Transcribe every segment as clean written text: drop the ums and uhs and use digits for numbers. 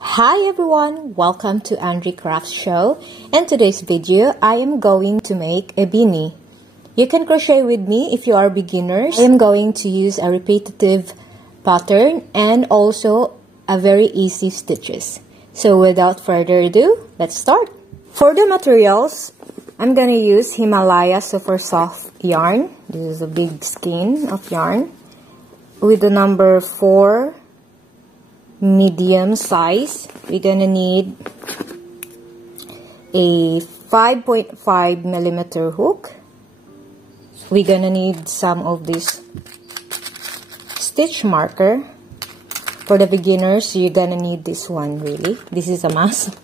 Hi everyone, welcome to Andre Crafts Show. In today's video, I am going to make a beanie. You can crochet with me if you are beginners. I am going to use a repetitive pattern and also a very easy stitches. So without further ado, let's start. For the materials, I'm gonna use Himalaya Super Soft yarn. This is a big skein of yarn with the number 4 medium size. We're gonna need a 5.5 millimeter hook. We're gonna need some of this stitch marker. For the beginners, you're gonna need this one, really. This is a must,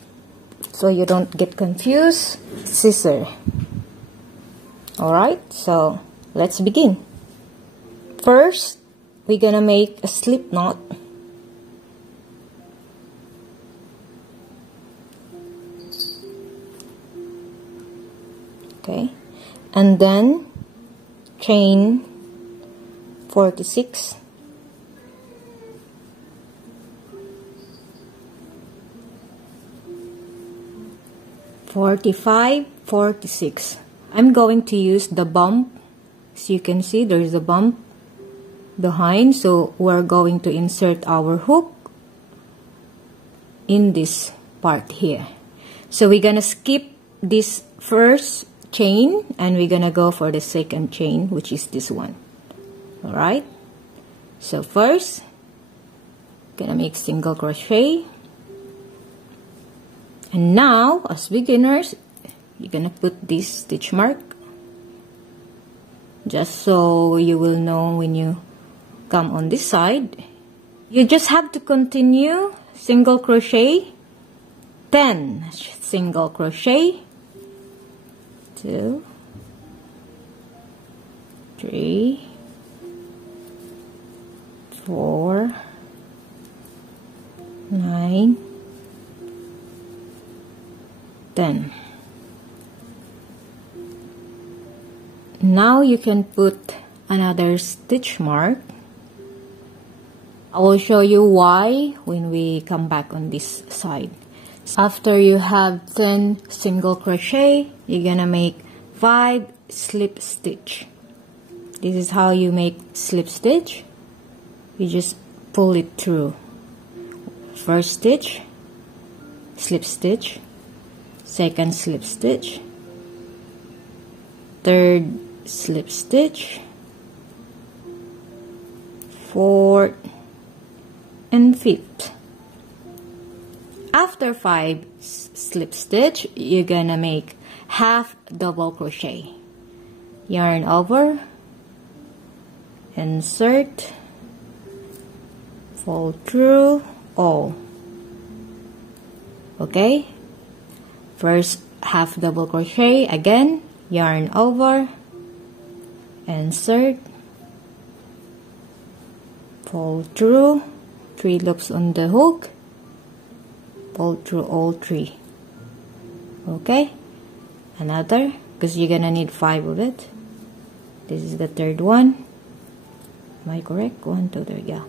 so you don't get confused. Scissor. Alright, so let's begin. First, we're gonna make a slip knot. Okay, and then chain 46, I'm going to use the bump. As you can see, there is a bump behind, so we're going to insert our hook in this part here. So we're gonna skip this first chain and we're gonna go for the second chain, which is this one. Alright, so first gonna make single crochet, and now as beginners you're gonna put this stitch mark just so you will know when you come on this side. You just have to continue single crochet, 10 single crochet, 2, 3, 4, 9, 10. Now you can put another stitch mark. I will show you why when we come back on this side. After you have 10 single crochet, you're gonna make 5 slip stitch. This is how you make slip stitch. You just pull it through. First stitch, slip stitch, second slip stitch, third slip stitch, fourth, and fifth. After 5 slip stitch, you're gonna make half double crochet. Yarn over, insert, fold through all. Okay, first half double crochet, again yarn over, insert, fold through, 3 loops on the hook, fold through all 3. Okay, another, because you're gonna need 5 of it. This is the third one. Am I correct? 1, 2, 3, yeah.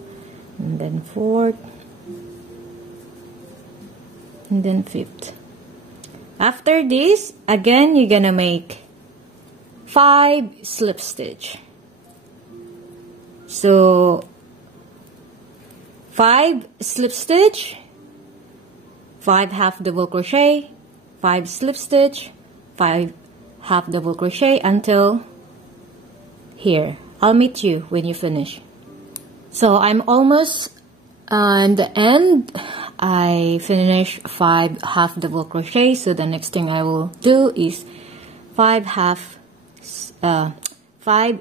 And then fourth, and then fifth. After this, again you're gonna make 5 slip stitch. So 5 slip stitch, 5 half double crochet, 5 slip stitch, 5 half double crochet until here. I'll meet you when you finish. So I'm almost on the end. I finished 5 half double crochet, so the next thing I will do is 5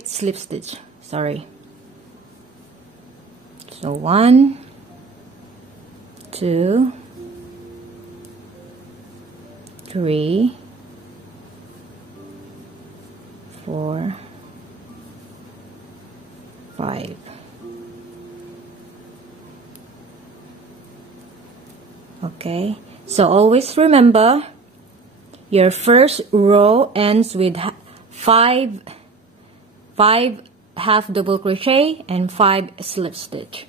slip stitch. Sorry. So 1, 2, 3, 4, 5. Okay, so always remember your first row ends with 5 half double crochet and 5 slip stitch.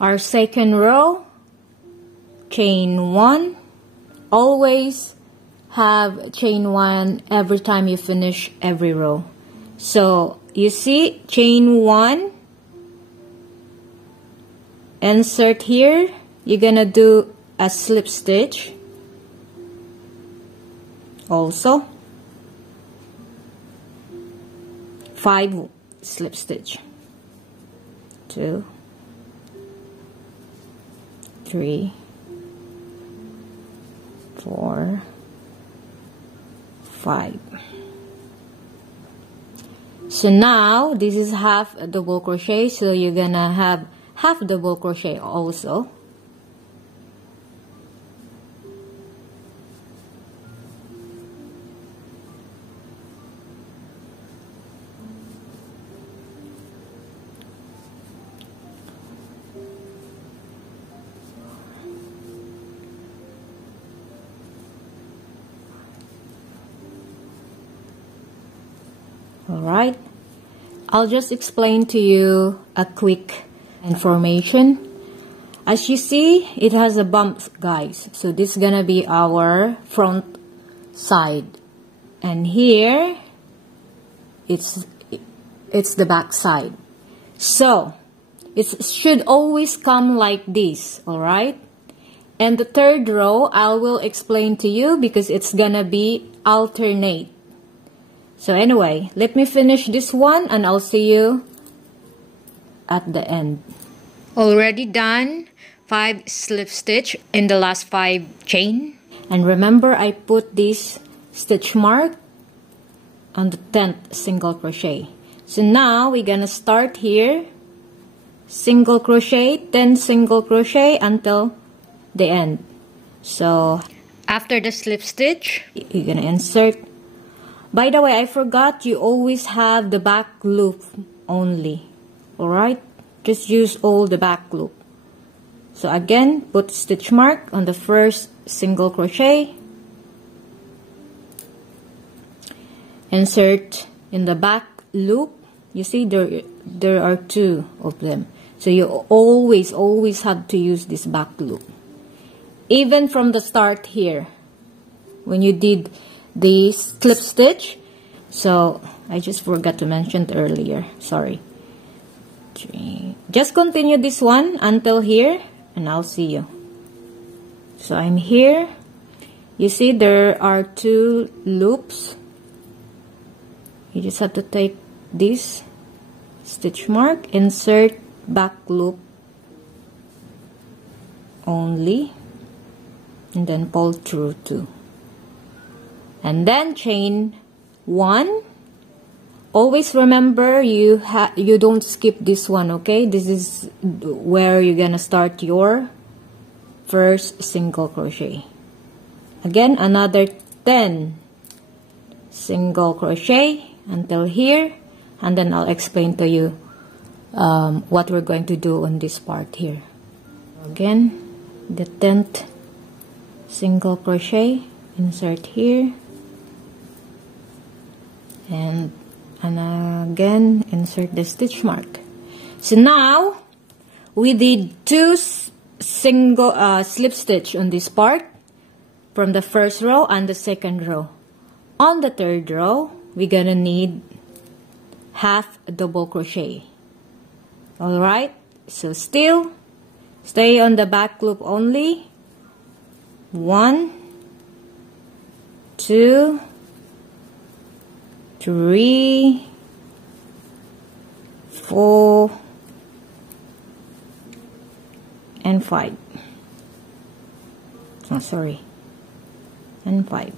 Our second row chain 1. Always have chain 1 every time you finish every row. So you see, chain 1, insert here, you're gonna do a slip stitch also, 5 slip stitch, 2, 3, 4, 5. So now this is half a double crochet, so you're gonna have half double crochet also. Alright, I'll just explain to you a quick information. As you see, it has a bump, guys. So this is gonna be our front side, and here it's the back side. So it should always come like this, alright? And the third row I will explain to you because it's gonna be alternate. So anyway, let me finish this one and I'll see you at the end. Already done 5 slip stitch in the last 5 chain. And remember, I put this stitch mark on the 10th single crochet. So now we're gonna start here, single crochet, 10 single crochet until the end. So after the slip stitch, you're gonna insert. By the way, I forgot, you always have the back loop only. Alright? Just use all the back loop. So again, put stitch mark on the first single crochet. Insert in the back loop. You see there are 2 of them. So you always have to use this back loop. Even from the start here, when you did the slip stitch. So I just forgot to mention earlier, sorry. 3. Just continue this one until here and I'll see you. So I'm here, you see there are 2 loops. You just have to take this stitch mark, insert back loop only, and then pull through 2. And then chain 1. Always remember, you don't skip this one, okay? This is where you're gonna start your first single crochet. Again, another 10 single crochet until here, and then I'll explain to you what we're going to do on this part here. Again, the 10th single crochet, insert here. And again, insert the stitch mark. So now we did 2 single slip stitch on this part from the first row and the second row. On the third row, we're gonna need half a double crochet. Alright, so still stay on the back loop only. 1, 2, 3, 4, and 5. Oh, sorry. And 5.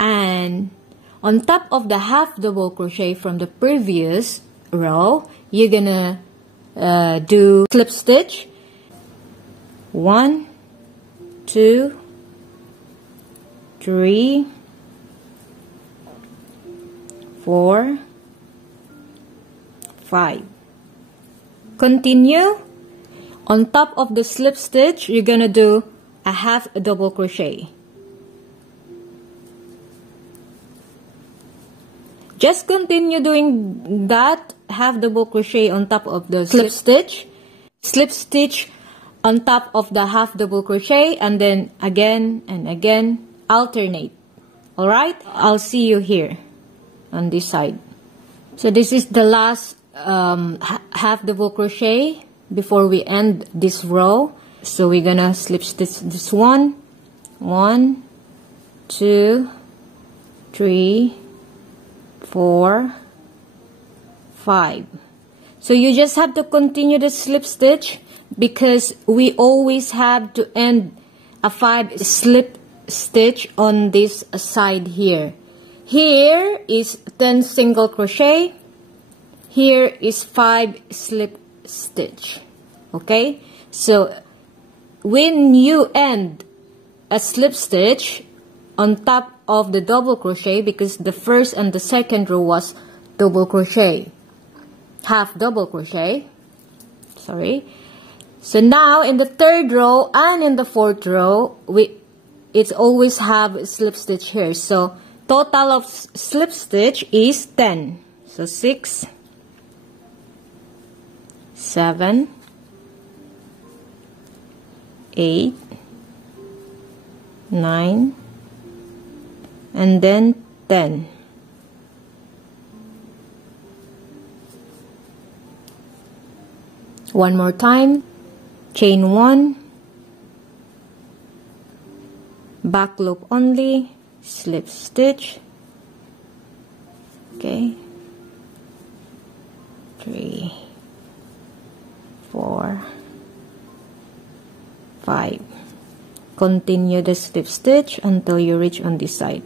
And on top of the half double crochet from the previous row, you're gonna do slip stitch. 1, 2, 3, 4, 5. Continue. On top of the slip stitch, you're gonna do a half double crochet. Just continue doing that half double crochet on top of the slip stitch. Slip stitch on top of the half double crochet, and then again and again, alternate. Alright, I'll see you here on this side. So this is the last half double crochet before we end this row. So we're gonna slip stitch this one, 1, 2, 3, 4, 5. So you just have to continue the slip stitch, because we always have to end a 5 slip stitch on this side here. Here is 10 single crochet, here is 5 slip stitch. Okay, so when you end a slip stitch on top of the double crochet, because the first and the second row was double crochet, half double crochet, sorry. So now in the third row and in the fourth row, it's always have slip stitch here. So total of slip stitch is 10. So 6, 7, 8, 9, and then 10. One more time, chain 1, back loop only, slip stitch, okay, 3, 4, 5. Continue the slip stitch until you reach on this side.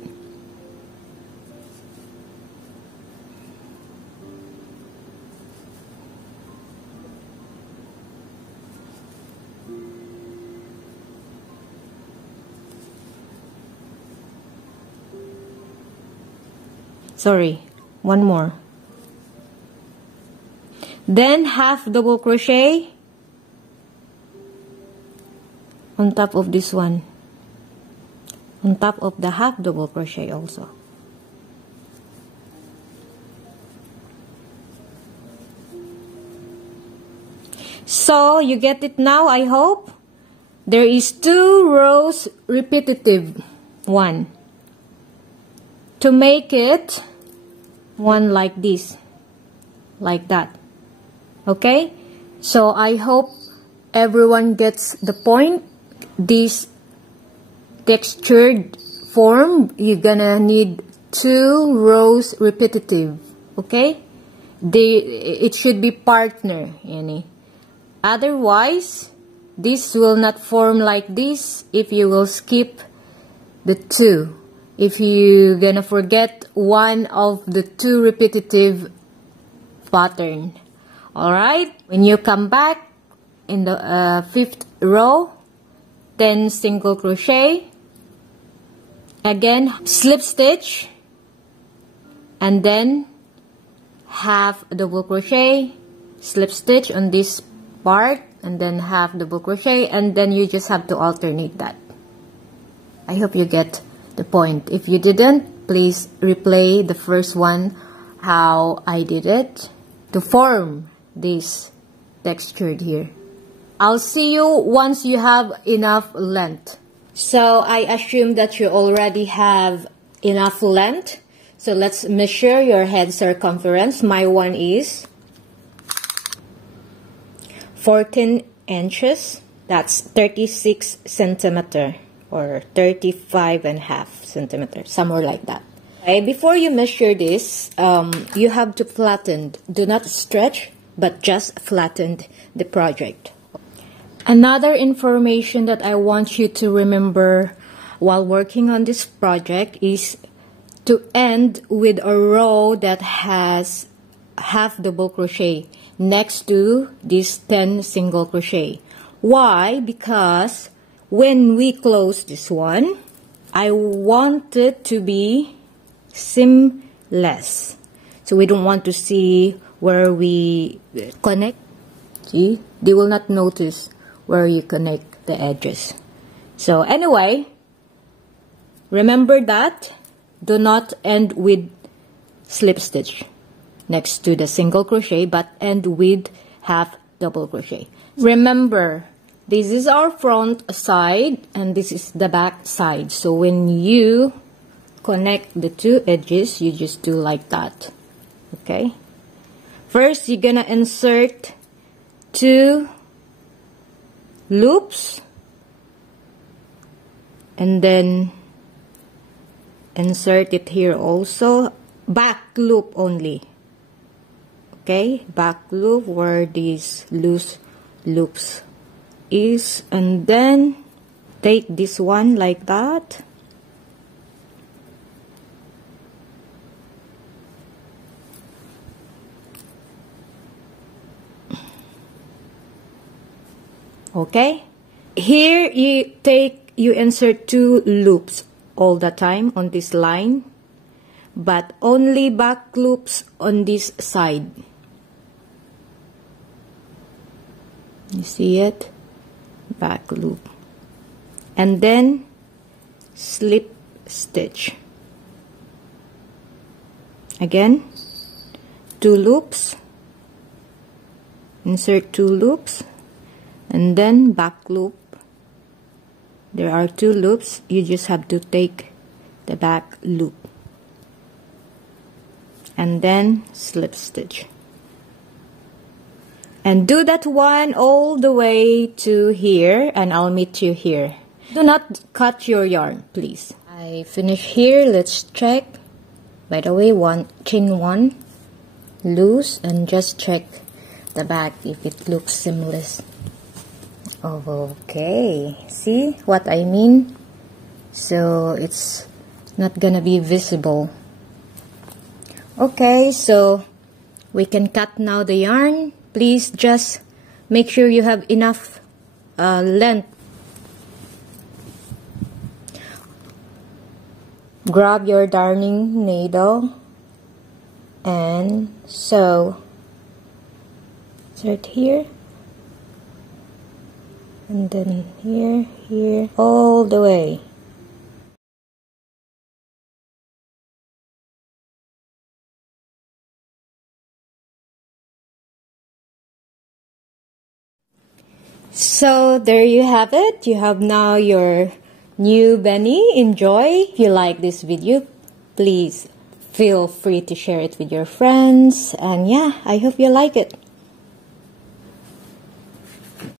Sorry, one more. Then half double crochet on top of this one, on top of the half double crochet also. So you get it now, I hope. There is 2 rows repetitive, 1. To make it one like this, like that. Okay, so I hope everyone gets the point. This textured form, you're gonna need 2 rows repetitive. Okay, it should be partner, yani. Otherwise this will not form like this if you will skip the 2. If you're gonna forget one of the 2 repetitive pattern. Alright, when you come back in the 5th row, 10 single crochet, again slip stitch, and then half double crochet, slip stitch on this part, and then half double crochet, and then you just have to alternate that. I hope you get the point. If you didn't, please replay the first one, how I did it to form this textured here. I'll see you once you have enough length. So I assume that you already have enough length. So let's measure your head circumference. My one is 14 inches. That's 36 centimeter. Or 35.5 centimeters, somewhere like that. Okay, before you measure this, you have to flatten. Do not stretch, but just flatten the project. Another information that I want you to remember while working on this project is to end with a row that has half double crochet next to this 10 single crochet. Why? Because when we close this one, I want it to be seamless. So we don't want to see where we connect. See, they will not notice where you connect the edges. So anyway, remember that. Do not end with slip stitch next to the single crochet, but end with half double crochet. Remember, This is our front side and this is the back side. So when you connect the two edges, you just do like that. Okay? First, you're gonna insert 2 loops and then insert it here also. Back loop only. Okay? Back loop where these loose loops is, and then take this one like that. Okay, here you insert 2 loops all the time on this line, but only back loops on this side. You see it? Back loop. And then slip stitch. Again, 2 loops. Insert 2 loops. And then back loop. There are 2 loops. You just have to take the back loop. And then slip stitch. And do that one all the way to here, and I'll meet you here. Do not cut your yarn, please. I finish here. Let's check. By the way, chain 1 loose, and just check the back if it looks seamless. Okay, see what I mean? So it's not gonna be visible. Okay, so we can cut now the yarn. Please just make sure you have enough length. Grab your darning needle and sew. Insert here. And then here, here, all the way. So there you have it. You have now your new beanie. Enjoy. If you like this video, please feel free to share it with your friends. And yeah, I hope you like it.